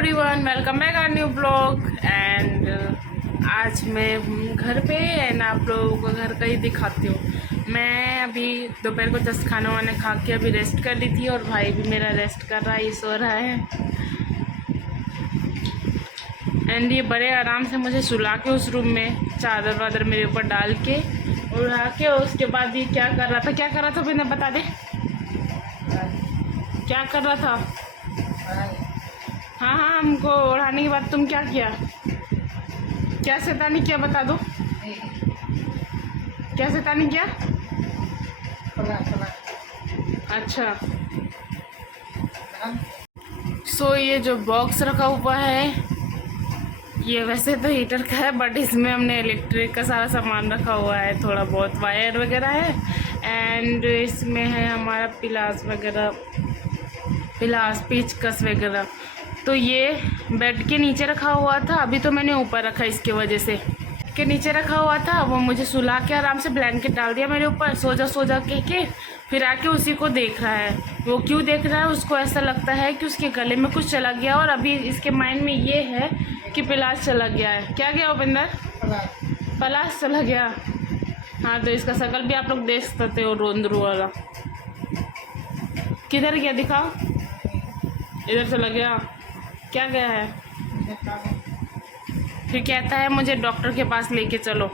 Everyone, welcome back our new blog. And आज मैं घर पे एंड आप लोगों को घर का ही दिखाती हूँ। मैं अभी दोपहर को जस्ट खाना वाना खा के अभी रेस्ट कर ली थी और भाई भी मेरा रेस्ट कर रहा है, ये सो रहा है। एंड ये बड़े आराम से मुझे सुला के उस रूम में चादर वादर मेरे ऊपर डाल के उड़ा के, उसके बाद ये क्या कर रहा था मैंने बता दे, क्या कर रहा था? हाँ, हमको उड़ाने के बाद तुम क्या किया? क्या शैतानी किया बता दो, क्या शैतानी किया? अच्छा, सो ये जो बॉक्स रखा हुआ है ये वैसे तो हीटर का है, बट इसमें हमने इलेक्ट्रिक का सारा सामान रखा हुआ है, थोड़ा बहुत वायर वगैरह है। एंड इसमें है हमारा पिलास वगैरह, पेचकस वगैरह। तो ये बेड के नीचे रखा हुआ था, अभी तो मैंने ऊपर रखा इसके वजह से। के नीचे रखा हुआ था, वो मुझे सुला के आराम से ब्लैंकेट डाल दिया मेरे ऊपर, सो जा कह के फिर आके उसी को देख रहा है। वो क्यों देख रहा है? उसको ऐसा लगता है कि उसके गले में कुछ चला गया, और अभी इसके माइंड में ये है कि पिलास चला गया है। क्या गया उपिंदर? पलास चला गया। हाँ, तो इसका शकल भी आप लोग देख सकते हो, रोंदरू वाला। किधर गया दिखाओ? इधर चला गया। क्या गया है? फिर कहता है मुझे डॉक्टर के पास लेके चलो।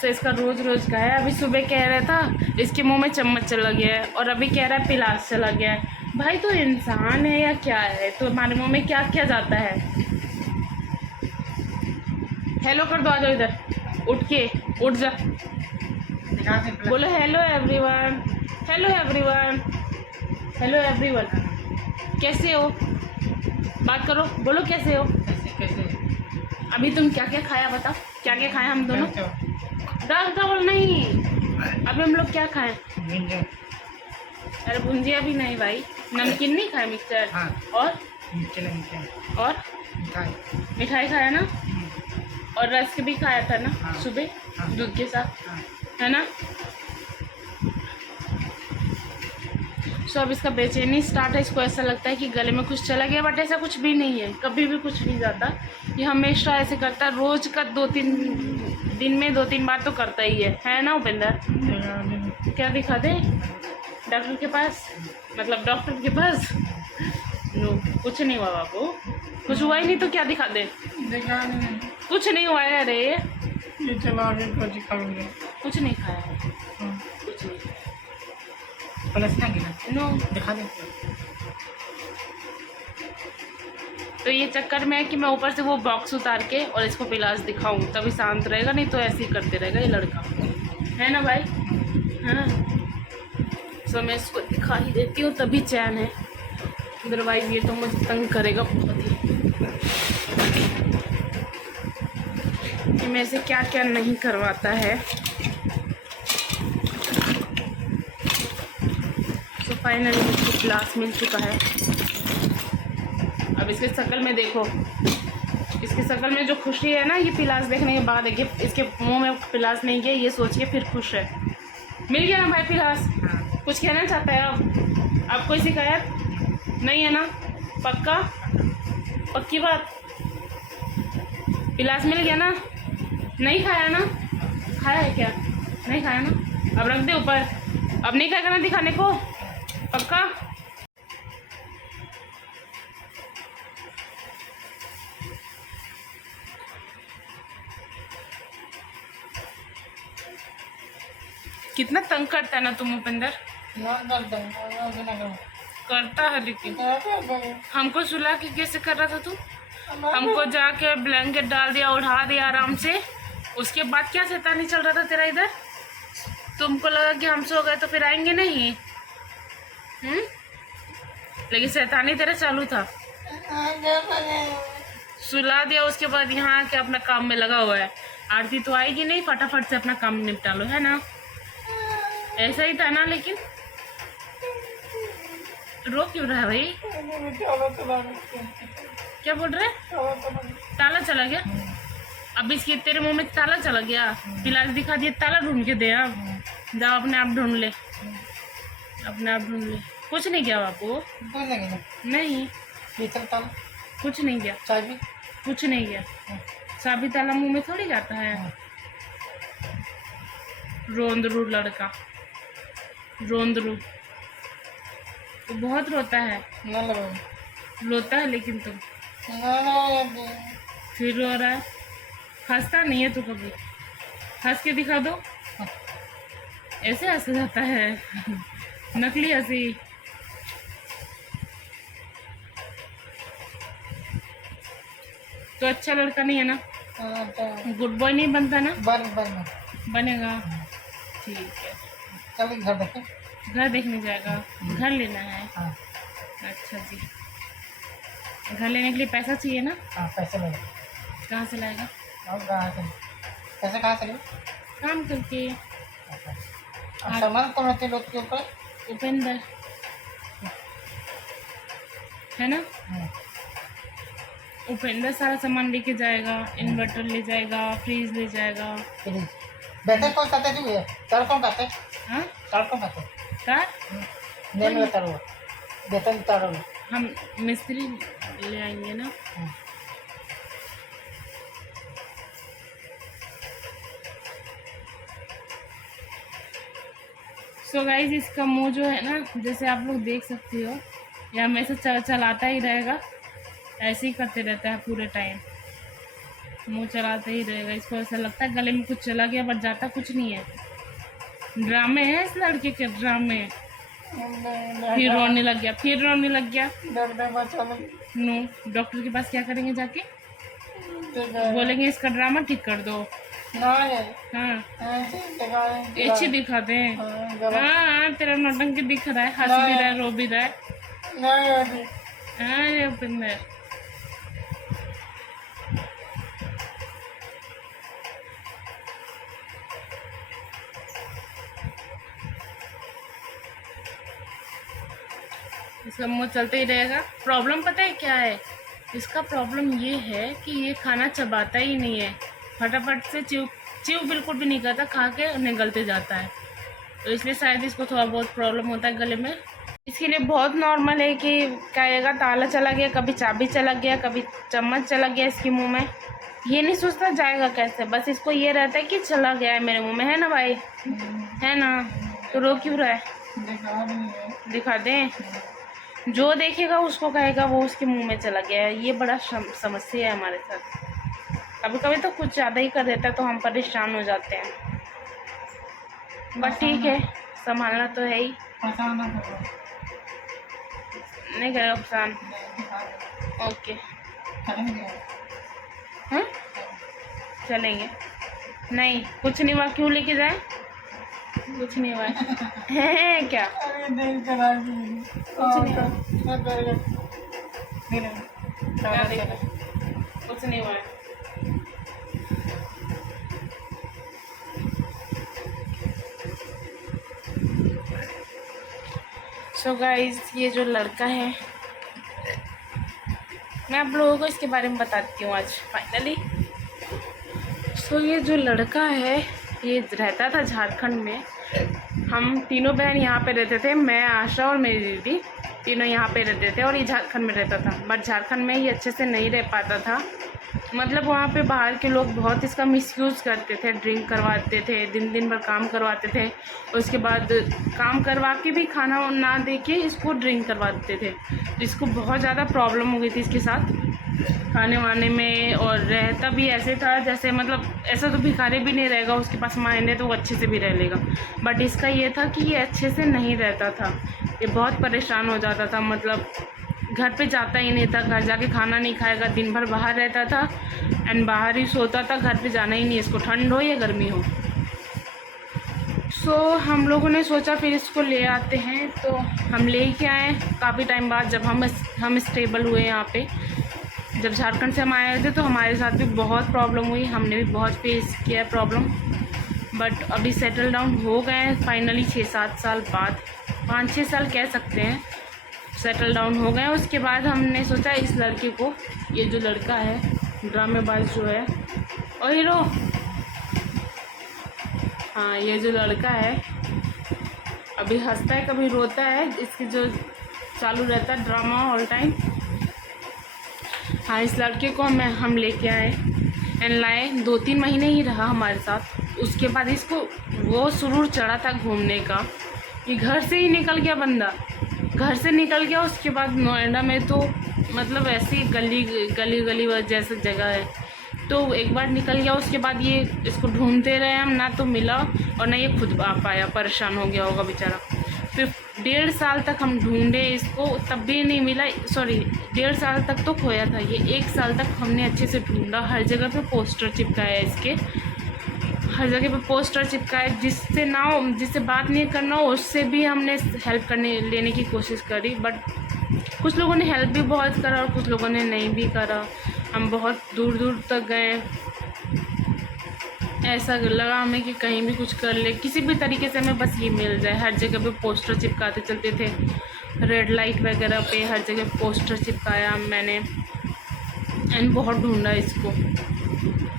तो इसका रोज का है। अभी सुबह कह रहा था इसके मुंह में चम्मच चला गया है, और अभी कह रहा है पिलास चला गया है। भाई तो इंसान है या क्या है? तो हमारे मुंह में क्या क्या जाता है? हेलो कर दो, आ जाओ इधर, उठ के उठ जा, बोलो hello everyone, hello everyone, hello everyone. कैसे हो? बात करो, बोलो कैसे हो? अभी तुम क्या क्या खाया बताओ, क्या क्या खाया हम दोनों? दाल चावल नहीं, अभी हम लोग क्या खाएं? अरे भुंजिया भी नहीं भाई, नमकीन नहीं खाया, मिक्सचर। हाँ। और मिठाई खाया ना, और रस्क भी खाया था ना। हाँ। सुबह। हाँ। दूध के साथ। हाँ। है ना। सो अब इसका बेचैनी स्टार्ट है, इसको ऐसा लगता है कि गले में कुछ चला गया, बट ऐसा कुछ भी नहीं है, कभी भी कुछ नहीं जाता। ये हमेशा ऐसे करता है, रोज का 2-3 दिन में 2-3 बार तो करता ही है ना उपेंद्र? क्या दिखा दे डॉक्टर के पास, मतलब डॉक्टर के पास? नो, कुछ नहीं हुआ बाबू, कुछ हुआ ही नहीं तो क्या दिखा दे? कुछ नहीं हुआ है। अरे ये चला कुछ नहीं खाया, कुछ नहीं नो दिखा दे। तो ये चक्कर में है कि मैं ऊपर से वो बॉक्स उतार के और इसको पिलास दिखाऊं, तभी शांत रहेगा, नहीं तो ऐसे ही करते रहेगा ये लड़का, है ना भाई? हाँ, सो मैं इसको दिखा ही देती हूँ तभी चैन है, अदरवाइज ये तो मुझे तंग करेगा बहुत ही। मैं से क्या क्या नहीं करवाता है। तो फाइनली मुझको पिलास मिल चुका है। अब इसके शक्ल में देखो, इसकी शक्ल में जो खुशी है ना, ये पिलास देखने के बाद है कि इसके मुंह में पिलास नहीं गया, ये सोच के फिर खुश है। मिल गया ना भाई पिलास? कुछ कहना चाहता है अब कोई शिकायत नहीं है ना? पक्का, पक्की बात? पिलास मिल गया ना? नहीं खाया ना? खाया है क्या? नहीं खाया ना? अब रख दे ऊपर, अब नहीं खाएगा ना दिखाने को? पक्का? कितना तंग करता है ना तुम उपेंद्र? करता है, लेकिन हमको सुला के कैसे कर रहा था तू? हमको जाके ब्लैंकेट डाल दिया, उठा दिया आराम से, उसके बाद क्या शैतानी चल रहा था तेरा इधर? तुमको लगा कि हम सो गए तो फिर आएंगे नहीं? लेकिन शैतानी तेरा चालू था। सुला दिया, उसके बाद यहाँ आके अपना काम में लगा हुआ है। आरती तो आएगी नहीं, फटाफट से अपना काम निपटा लो, है ना? ऐसा ही था ना? लेकिन रो क्यों रहा है भाई? क्या बोल रहे? ताला चला गया? अब इसके तेरे मुंह में ताला चला गया? पिलास दिखा दिया, ताला ढूंढ के दे। अब जाओ, अपने आप ढूंढ ले, अपने आप ढूंढ ले। कुछ नहीं किया बापू, नहीं कुछ नहीं गया, चाबी कुछ नहीं गया। चाबी ताला मुंह में थोड़ी जाता है। रोंदरू लड़का, रोंदरू तो बहुत रोता है। ना लगा रोता है लेकिन तुम ना फिर रो रहा है। हंसता नहीं है तू कभी, हंस के दिखा दो। ऐसे हंस जाता है नकली हंसी। तो अच्छा लड़का नहीं है ना, गुड बॉय नहीं बनता ना। बन बनेगा, ठीक है। चल घर देखे। घर देखने जाएगा, घर लेना है। हाँ अच्छा जी, घर लेने के लिए पैसा चाहिए ना। हाँ पैसे लगे। कहाँ से लाएगा? और कहाँ से पैसे कहाँ से लगे? काम करके। अच्छा सामान कौन रहते लोग के ऊपर? उपेंद्र है ना, उपेंद्र सारा सामान लेके जाएगा। इन्वर्टर ले जाएगा, फ्रीज ले जाएगा। बेहतर कौन खाते तू है? तार कौन खाते? हाँ तार कौन खाते? कार नहीं में तार वो बेहतर तार वो। हम मिस्त्री ले आएंगे ना। सो गाइस, इसका मुंह जो है ना, जैसे आप लोग देख सकते हो, ये हमेशा चलाता ही रहेगा। ऐसे ही करते रहता है पूरे टाइम, मुंह चलाते ही रहेगा। इसको ऐसा लगता है गले में कुछ चला गया, बट जाता कुछ नहीं है। ड्रामे है इस लड़के के, ड्रामे। फिर रोने लग गया, फिर रोने लग गया। नो, डॉक्टर के पास क्या करेंगे जाके? बोलेंगे इसका ड्रामा ठीक कर दो। हाँ अच्छी दिखाते हैं। हाँ तेरा नौटंकी दिख रहा है, हंस भी रहा है, रो भी रहा है। हाँ ये उपेंद्र, इसका मुंह चलते ही रहेगा। प्रॉब्लम पता है क्या है इसका? प्रॉब्लम ये है कि ये खाना चबाता ही नहीं है, फटाफट से च्यू बिल्कुल भी नहीं करता, खा के निगलते जाता है। तो इसलिए शायद इसको थोड़ा बहुत प्रॉब्लम होता है गले में। इसके लिए बहुत नॉर्मल है कि कहेगा ताला चला गया, कभी चाबी चला गया, कभी चम्मच चला गया इसके मुंह में। ये नहीं सोचता जाएगा कैसे, बस इसको ये रहता है कि चला गया है मेरे मुंह में, है ना भाई? है ना? तो रो क्यों रहा है? दिखा दें? जो देखेगा उसको कहेगा वो उसके मुंह में चला गया है। ये बड़ा समस्या है हमारे साथ। कभी कभी तो कुछ ज़्यादा ही कर देता है तो हम परेशान हो जाते हैं, बट ठीक है, संभालना तो है ही। नहीं करेगा नुकसान। ओके हाँ चलेंगे। नहीं कुछ नहीं हुआ, क्यों लेके जाए? कुछ नहीं हुआ है क्या? कुछ नहीं हुआ है। सो गाइस, ये जो लड़का है, मैं आप लोगों को इसके बारे में बताती हूँ आज फाइनली। सो ये जो लड़का है ये रहता था झारखंड में। हम तीनों बहन यहाँ पे रहते थे, मैं, आशा और मेरी दीदी, तीनों यहाँ पे रहते थे। और ये झारखंड में रहता था, बट झारखंड में ये अच्छे से नहीं रह पाता था। मतलब वहाँ पे बाहर के लोग बहुत इसका मिसयूज़ करते थे, ड्रिंक करवाते थे, दिन दिन भर काम करवाते थे। उसके बाद काम करवा के भी खाना ना दे के इसको ड्रिंक करवाते थे। इसको बहुत ज़्यादा प्रॉब्लम हो गई थी इसके साथ खाने वाने में। और रहता भी ऐसे था जैसे, मतलब ऐसा तो भिखारी भी नहीं रहेगा, उसके पास माइंड है तो वो अच्छे से भी रह लेगा। बट इसका ये था कि ये अच्छे से नहीं रहता था, ये बहुत परेशान हो जाता था। मतलब घर पे जाता ही नहीं था, घर जाके खाना नहीं खाएगा, दिन भर बाहर रहता था एंड बाहर ही सोता था, घर पे जाना ही नहीं इसको, ठंड हो या गर्मी हो। सो हम लोगों ने सोचा फिर इसको ले आते हैं। तो हम ले के आए काफ़ी टाइम बाद, जब हम स्टेबल हुए यहाँ पे। जब झारखंड से हम आए थे तो हमारे साथ भी बहुत प्रॉब्लम हुई, हमने भी बहुत फेस किया प्रॉब्लम। बट अभी सेटल डाउन हो गए हैं फाइनली 6-7 साल बाद, 5-6 साल कह सकते हैं, सेटल डाउन हो गए। उसके बाद हमने सोचा इस लड़के को, ये जो लड़का है ड्रामेबाज जो है, और हीरो, हाँ ये जो लड़का है अभी हंसता है कभी रोता है, इसके जो चालू रहता है ड्रामा ऑल टाइम। हाँ, इस लड़के को हम लेके आए एंड लाए, 2-3 महीने ही रहा हमारे साथ। उसके बाद इसको वो सुरूर चढ़ा था घूमने का कि घर से ही निकल गया बंदा, घर से निकल गया। उसके बाद नोएडा में तो मतलब ऐसी गली जैसी जगह है, तो एक बार निकल गया। उसके बाद ये इसको ढूंढते रहे हम, ना तो मिला और ना ये खुद आ पाया, परेशान हो गया होगा बेचारा। फिर 1.5 साल तक हम ढूंढे इसको, तब भी नहीं मिला। सॉरी, 1.5 साल तक तो खोया था ये। 1 साल तक हमने अच्छे से ढूंढा, हर जगह पे पोस्टर चिपकाया इसके, हर जगह पे पोस्टर चिपकाए। जिससे बात नहीं करना हो उससे भी हमने हेल्प लेने की कोशिश करी, बट कुछ लोगों ने हेल्प भी बहुत करा और कुछ लोगों ने नहीं भी करा। हम बहुत दूर दूर तक गए, ऐसा लगा हमें कि कहीं भी कुछ कर ले, किसी भी तरीके से हमें बस ये मिल जाए। हर जगह पे पोस्टर चिपकाते चलते थे, रेड लाइट वगैरह पे हर जगह पोस्टर चिपकाया मैंने एंड बहुत ढूंढा इसको।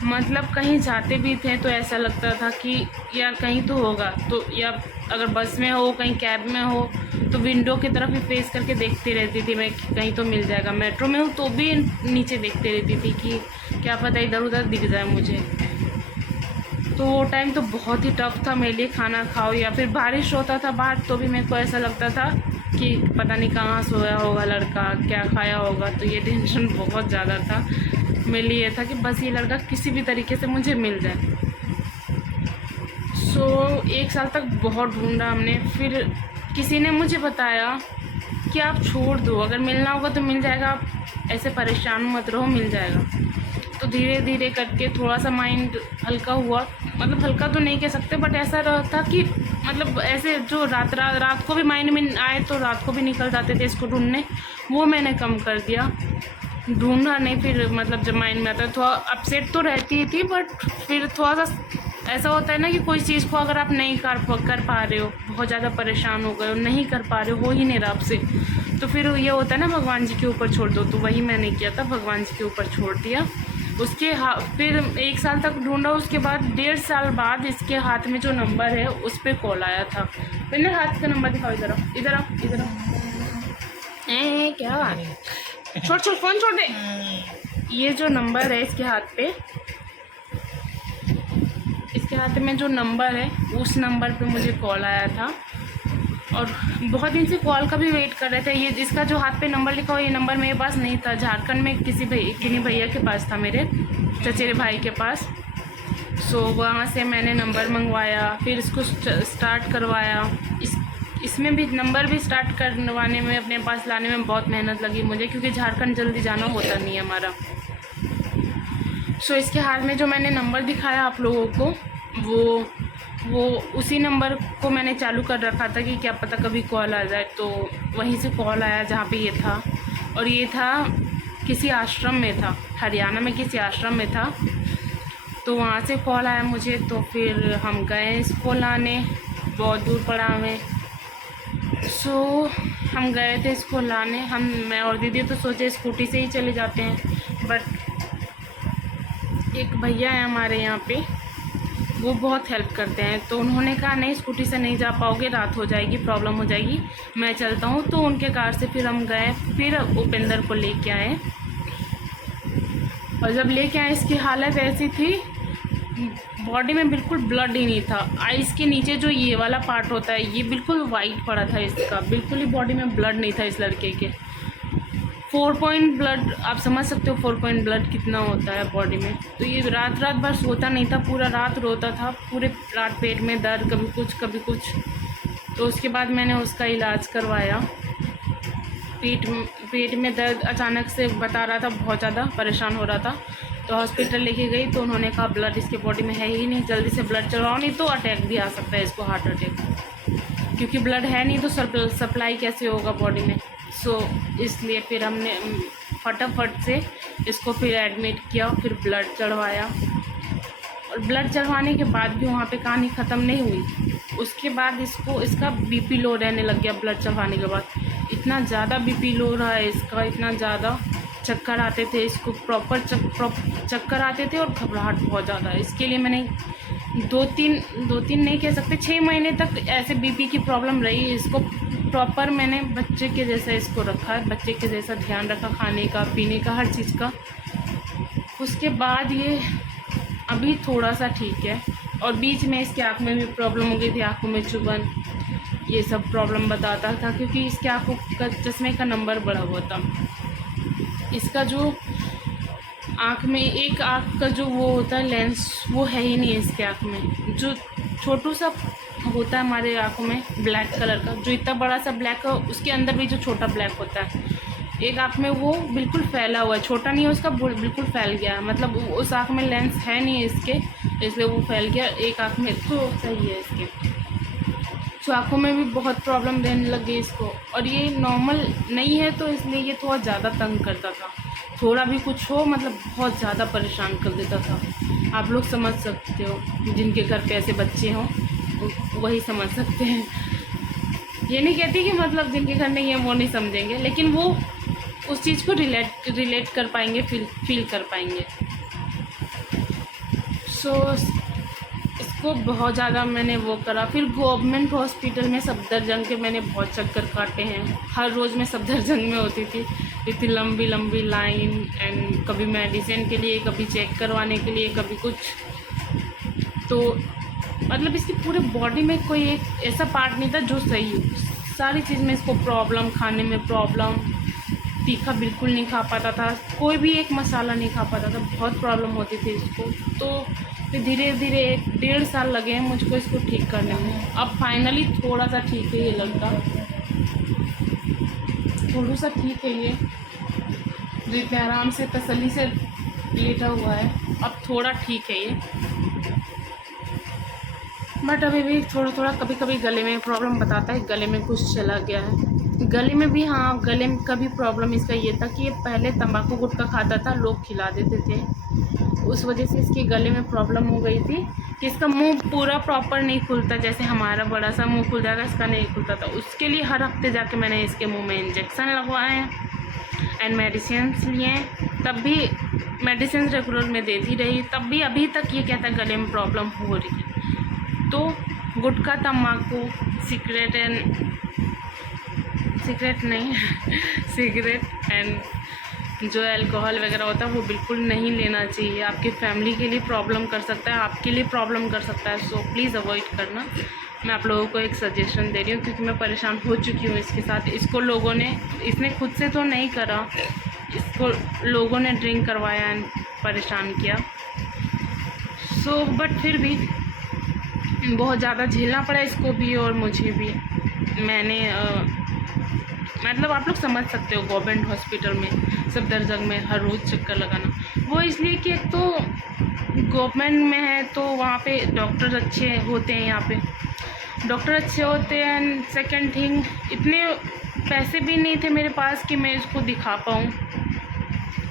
मतलब कहीं जाते भी थे तो ऐसा लगता था कि यार कहीं तो होगा, तो या अगर बस में हो, कहीं कैब में हो, तो विंडो की तरफ ही फेस करके देखती रहती थी मैं कि कहीं तो मिल जाएगा। मेट्रो में हूँ तो भी नीचे देखती रहती थी कि क्या पता इधर उधर दिख जाए मुझे। तो वो टाइम तो बहुत ही टफ था मेरे लिए। खाना खाओ या फिर बारिश होता था बाहर तो भी मेरे को ऐसा लगता था कि पता नहीं कहाँ सोया होगा लड़का, क्या खाया होगा। तो ये टेंशन बहुत ज़्यादा था मेरे लिए, था कि बस ये लड़का किसी भी तरीके से मुझे मिल जाए। सो 1 साल तक बहुत ढूंढा हमने। फिर किसी ने मुझे बताया कि आप छोड़ दो, अगर मिलना होगा तो मिल जाएगा, आप ऐसे परेशान मत रहो, मिल जाएगा। तो धीरे धीरे करके थोड़ा सा माइंड हल्का हुआ, मतलब हल्का तो नहीं कह सकते, बट ऐसा रहता कि मतलब ऐसे जो रात को भी माइंड में आए तो रात को भी निकल जाते थे इसको ढूंढने, वो मैंने कम कर दिया। ढूंढा नहीं, फिर मतलब जब माइंड में आता थोड़ा अपसेट तो रहती ही थी, बट फिर थोड़ा सा ऐसा होता है ना कि कोई चीज़ को अगर आप नहीं कर पा रहे हो, बहुत ज़्यादा परेशान हो गए हो, नहीं कर पा रहे हो ही नहीं रहा आपसे, तो फिर ये होता है ना भगवान जी के ऊपर छोड़ दो। तो वही मैंने किया था, भगवान जी के ऊपर छोड़ दिया। फिर 1 साल तक ढूंढा। उसके बाद 1.5 साल बाद इसके हाथ में जो नंबर है उस पर कॉल आया था। मैंने हाथ का नंबर दिखाओ, इधर आओ, इधर आओ, इधर आओ। क्या बात है, छोड़ फोन छोड़ दे। ये जो नंबर है इसके हाथ पे, इसके हाथ में जो नंबर है उस नंबर पे मुझे कॉल आया था और बहुत दिन से कॉल का भी वेट कर रहे थे। ये इसका जो हाथ पे नंबर लिखा हो, ये नंबर मेरे पास नहीं था। झारखंड में किन्हीं भैया के पास था, मेरे चचेरे भाई के पास। सो वहाँ से मैंने नंबर मंगवाया, फिर इसको स्टार्ट करवाया। इसमें भी नंबर भी स्टार्ट करवाने में, अपने पास लाने में बहुत मेहनत लगी मुझे, क्योंकि झारखंड जल्दी जाना होता नहीं है हमारा। सो इसके हाथ में जो मैंने नंबर दिखाया आप लोगों को, वो उसी नंबर को मैंने चालू कर रखा था कि क्या पता कभी कॉल आ जाए। तो वहीं से कॉल आया जहाँ पे ये था, और ये था किसी आश्रम में था, हरियाणा में किसी आश्रम में था। तो वहाँ से कॉल आया मुझे, तो फिर हम गए इसको लाने, बहुत दूर पड़ा हमें। सो हम गए थे इसको लाने, मैं और दीदी तो सोचे स्कूटी से ही चले जाते हैं, बट एक भैया है हमारे यहाँ पे, वो बहुत हेल्प करते हैं। तो उन्होंने कहा नहीं, स्कूटी से नहीं जा पाओगे, रात हो जाएगी, प्रॉब्लम हो जाएगी, मैं चलता हूँ। तो उनके कार से फिर हम गए, फिर उपेंद्र को लेके आए। और जब लेके आए इसकी हालत ऐसी थी, बॉडी में बिल्कुल ब्लड ही नहीं था। आइस के नीचे जो ये वाला पार्ट होता है, ये बिल्कुल वाइट पड़ा था इसका, बिल्कुल ही बॉडी में ब्लड नहीं था इस लड़के के। 4 पॉइंट ब्लड, आप समझ सकते हो 4 पॉइंट ब्लड कितना होता है बॉडी में। तो ये रात भर सोता नहीं था, पूरा रात रोता था, पूरे रात पेट में दर्द, कभी कुछ कभी कुछ। तो उसके बाद मैंने उसका इलाज करवाया। पेट में दर्द अचानक से बता रहा था, बहुत ज़्यादा परेशान हो रहा था। तो हॉस्पिटल लेके गई, तो उन्होंने कहा ब्लड इसके बॉडी में है ही नहीं, जल्दी से ब्लड चढ़ाओ, नहीं तो अटैक भी आ सकता है इसको, हार्ट अटैक, क्योंकि ब्लड है नहीं तो सप्लाई कैसे होगा बॉडी में। सो इसलिए फिर हमने फटाफट से इसको फिर एडमिट किया, फिर ब्लड चढ़वाया। और ब्लड चढ़वाने के बाद भी वहाँ पे कहानी ख़त्म नहीं हुई। उसके बाद इसका बीपी लो रहने लग गया। ब्लड चढ़वाने के बाद इतना ज़्यादा बीपी लो रहा है इसका, इतना ज़्यादा चक्कर आते थे इसको, प्रॉपर चक्कर आते थे और घबराहट बहुत ज़्यादा। इसके लिए मैंने दो तीन नहीं कह सकते, 6 महीने तक ऐसे बीपी की प्रॉब्लम रही इसको। प्रॉपर मैंने बच्चे के जैसा इसको रखा है, बच्चे के जैसा ध्यान रखा, खाने का, पीने का, हर चीज़ का। उसके बाद ये अभी थोड़ा सा ठीक है। और बीच में इसके आँख में भी प्रॉब्लम हो गई थी, आँखों में चुभन, ये सब प्रॉब्लम बताता था, क्योंकि इसके आँखों का चश्मे का नंबर बढ़ा हुआ था। इसका जो आँख में एक आँख का जो वो होता है लेंस, वो है ही नहीं इसके आँख में। जो छोटू सा होता है हमारे आँखों में ब्लैक कलर का, जो इतना बड़ा सा ब्लैक है, उसके अंदर भी जो छोटा ब्लैक होता है, एक आँख में वो बिल्कुल फैला हुआ है, छोटा नहीं है उसका, बिल्कुल फैल गया है। मतलब उस आँख में लेंस है नहीं इसके, इसलिए वो फैल गया। एक आँख में तो सही है इसके, तो आँखों में भी बहुत प्रॉब्लम रहने लगी इसको। और ये नॉर्मल नहीं है, तो इसलिए ये थोड़ा ज़्यादा तंग करता था। थोड़ा भी कुछ हो मतलब बहुत ज़्यादा परेशान कर देता था। आप लोग समझ सकते हो, जिनके घर पे ऐसे बच्चे हों वही समझ सकते हैं। ये नहीं कहती कि मतलब जिनके घर नहीं है वो नहीं समझेंगे, लेकिन वो उस चीज़ को रिलेट कर पाएंगे, फील कर पाएंगे। सो इसको बहुत ज़्यादा मैंने वो करा। फिर गवर्नमेंट हॉस्पिटल में सफदरजंग के मैंने बहुत चक्कर काटे हैं। हर रोज़ मैं सफदरजंग में होती थी, इतनी लंबी लंबी लाइन, एंड कभी मेडिसिन के लिए, कभी चेक करवाने के लिए, कभी कुछ। तो मतलब इसकी पूरे बॉडी में कोई एक ऐसा पार्ट नहीं था जो सही हो। सारी चीज़ में इसको प्रॉब्लम, खाने में प्रॉब्लम, तीखा बिल्कुल नहीं खा पाता था, कोई भी एक मसाला नहीं खा पाता था, बहुत प्रॉब्लम होती थी इसको। तो फिर धीरे धीरे 1.5 साल लगे हैं मुझको इसको ठीक करने में। अब फाइनली थोड़ा सा ठीक है ये लड़का, थोड़ा सा ठीक है ये, जो इतने आराम से तसल्ली से लेटा हुआ है, अब थोड़ा ठीक है ये। बट अभी भी थोड़ा थोड़ा कभी कभी गले में प्रॉब्लम बताता है, गले में कुछ चला गया है। गले में भी, हाँ, गले में का भी प्रॉब्लम इसका ये था कि ये पहले तंबाकू गुटखा खाता था, लोग खिला देते थे, उस वजह से इसके गले में प्रॉब्लम हो गई थी कि इसका मुंह पूरा प्रॉपर नहीं खुलता, जैसे हमारा बड़ा सा मुंह खुल जाएगा, इसका नहीं खुलता था। उसके लिए हर हफ्ते जाके मैंने इसके मुंह में इंजेक्शन लगवाए हैं एंड मेडिसिन लिए, तब भी मेडिसिन रेगुलर में देती रही, तब भी अभी तक ये कहता है गले में प्रॉब्लम हो रही है। तो गुटखा, तम्बाकू, सिगरेट एंड जो अल्कोहल वगैरह होता है वो बिल्कुल नहीं लेना चाहिए। आपकी फैमिली के लिए प्रॉब्लम कर सकता है, आपके लिए प्रॉब्लम कर सकता है। सो प्लीज़ अवॉइड करना। मैं आप लोगों को एक सजेशन दे रही हूँ, क्योंकि मैं परेशान हो चुकी हूँ इसके साथ। इसको लोगों ने, इसने खुद से तो नहीं करा, इसको लोगों ने ड्रिंक करवाया एंड परेशान किया। सो बट फिर भी बहुत ज़्यादा झेलना पड़ा इसको भी और मुझे भी। मैंने मतलब आप लोग समझ सकते हो, गवर्नमेंट हॉस्पिटल में सफदरजंग में हर रोज़ चक्कर लगाना, वो इसलिए कि एक तो गवर्नमेंट में है तो वहाँ पे डॉक्टर अच्छे होते हैं, यहाँ पे डॉक्टर अच्छे होते हैं। एंड सेकेंड थिंग, इतने पैसे भी नहीं थे मेरे पास कि मैं इसको दिखा पाऊँ।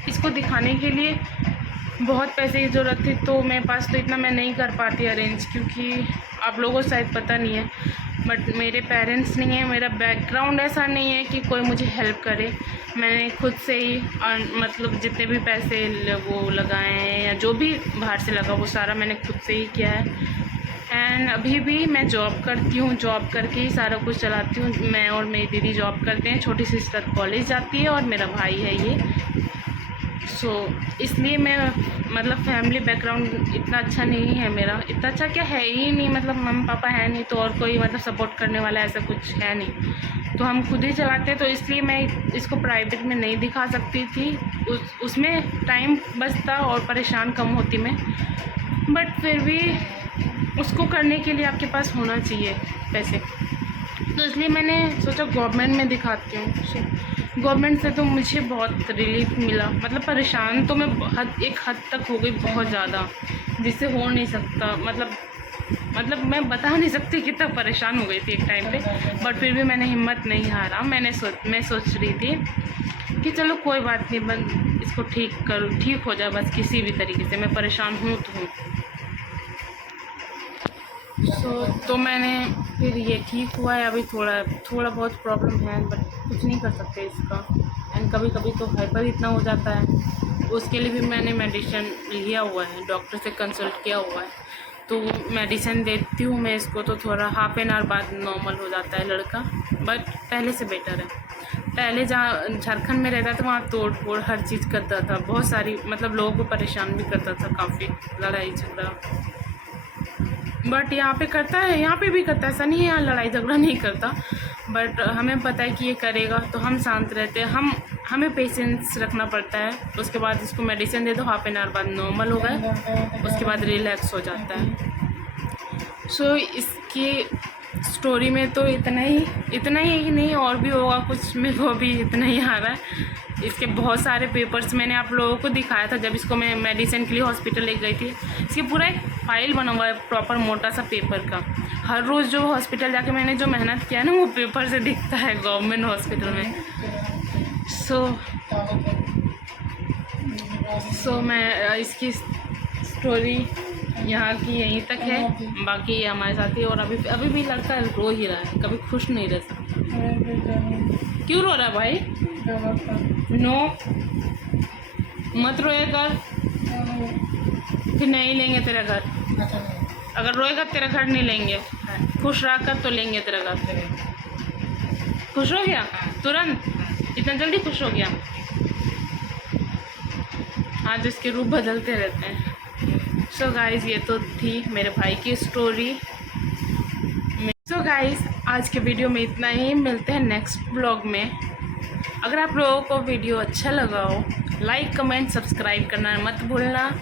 इसको दिखाने के लिए बहुत पैसे की ज़रूरत थी, तो मेरे पास तो इतना मैं नहीं कर पाती अरेंज, क्योंकि आप लोगों को शायद पता नहीं है, बट मेरे पेरेंट्स नहीं है, मेरा बैकग्राउंड ऐसा नहीं है कि कोई मुझे हेल्प करे। मैंने खुद से ही मतलब जितने भी पैसे वो लगाए हैं या जो भी बाहर से लगा, वो सारा मैंने खुद से ही किया है। एंड अभी भी मैं जॉब करती हूँ, जॉब करके ही सारा कुछ चलाती हूँ। मैं और मेरी दीदी जॉब करते हैं, छोटी सिस्टर कॉलेज जाती है और मेरा भाई है ये। सो इसलिए मैं मतलब फैमिली बैकग्राउंड इतना अच्छा नहीं है मेरा, इतना अच्छा क्या है ही नहीं, मतलब मम्मी पापा है नहीं तो और कोई मतलब सपोर्ट करने वाला ऐसा कुछ है नहीं, तो हम खुद ही चलाते हैं। तो इसलिए मैं इसको प्राइवेट में नहीं दिखा सकती थी, उसमें टाइम बचता और परेशान कम होती मैं। बट फिर भी उसको करने के लिए आपके पास होना चाहिए पैसे, तो इसलिए मैंने सोचा गवर्नमेंट में दिखाती हूँ। गवर्नमेंट से तो मुझे बहुत रिलीफ मिला, मतलब परेशान तो मैं एक हद तक हो गई, बहुत ज़्यादा, जिससे हो नहीं सकता। मतलब मैं बता नहीं सकती कितना परेशान हो गई थी एक टाइम पे, बट फिर भी मैंने हिम्मत नहीं हारा। मैं सोच रही थी कि चलो कोई बात नहीं, बस इसको ठीक हो जाए बस किसी भी तरीके से, मैं परेशान हूँ तो हूँ। तो मैंने फिर ये ठीक हुआ है। अभी थोड़ा बहुत प्रॉब्लम है, बट कुछ नहीं कर सकते इसका। एंड कभी कभी तो हाइपर इतना हो जाता है, उसके लिए भी मैंने मेडिसिन लिया हुआ है, डॉक्टर से कंसल्ट किया हुआ है। तो मेडिसिन देती हूँ मैं इसको, तो थोड़ा हाफ एन आवर बाद नॉर्मल हो जाता है लड़का, बट पहले से बेटर है। पहले जहाँ झारखंड में रहता था वहाँ तोड़ फोड़ हर चीज़ करता था, बहुत सारी मतलब लोगों को परेशान भी करता था, काफ़ी लड़ाई झगड़ा। बट यहाँ पे करता है, यहाँ पे भी करता है, ऐसा नहीं है यहाँ लड़ाई झगड़ा नहीं करता, बट हमें पता है कि ये करेगा तो हम शांत रहते हैं। हमें पेशेंस रखना पड़ता है। उसके बाद इसको मेडिसिन दे दो, हाफ एन आवर बाद नॉर्मल हो गए, उसके बाद रिलैक्स हो जाता है। सो इसकी स्टोरी में तो इतना ही नहीं, और भी होगा कुछ, मेरे को भी इतना ही आ रहा है। इसके बहुत सारे पेपर्स मैंने आप लोगों को दिखाया था जब इसको मैं मेडिसिन के लिए हॉस्पिटल ले गई थी। इसके पूरा एक फाइल बना हुआ है प्रॉपर मोटा सा पेपर का। हर रोज़ जो हॉस्पिटल जाके मैंने जो मेहनत किया ना वो पेपर से दिखता है गवर्नमेंट हॉस्पिटल में। सो मैं इसकी स्टोरी यहाँ की यहीं तक है, बाकी ये हमारे साथ ही। और अभी भी लड़का रो ही रहा है, कभी खुश नहीं रह सकता। क्यों रो रहा है भाई? नो मत रोए कर, फिर नहीं लेंगे तेरा घर। अगर रोएगा तेरा घर नहीं लेंगे, खुश रह कर तो लेंगे तेरा घर। खुश हो गया तुरंत? इतना जल्दी खुश हो गया? आज इसके रूप बदलते रहते हैं। सो गाइज़ ये तो थी मेरे भाई की स्टोरी। सो गाइज़ आज के वीडियो में इतना ही, मिलते हैं नेक्स्ट ब्लॉग में। अगर आप लोगों को वीडियो अच्छा लगा हो, लाइक कमेंट सब्सक्राइब करना मत भूलना।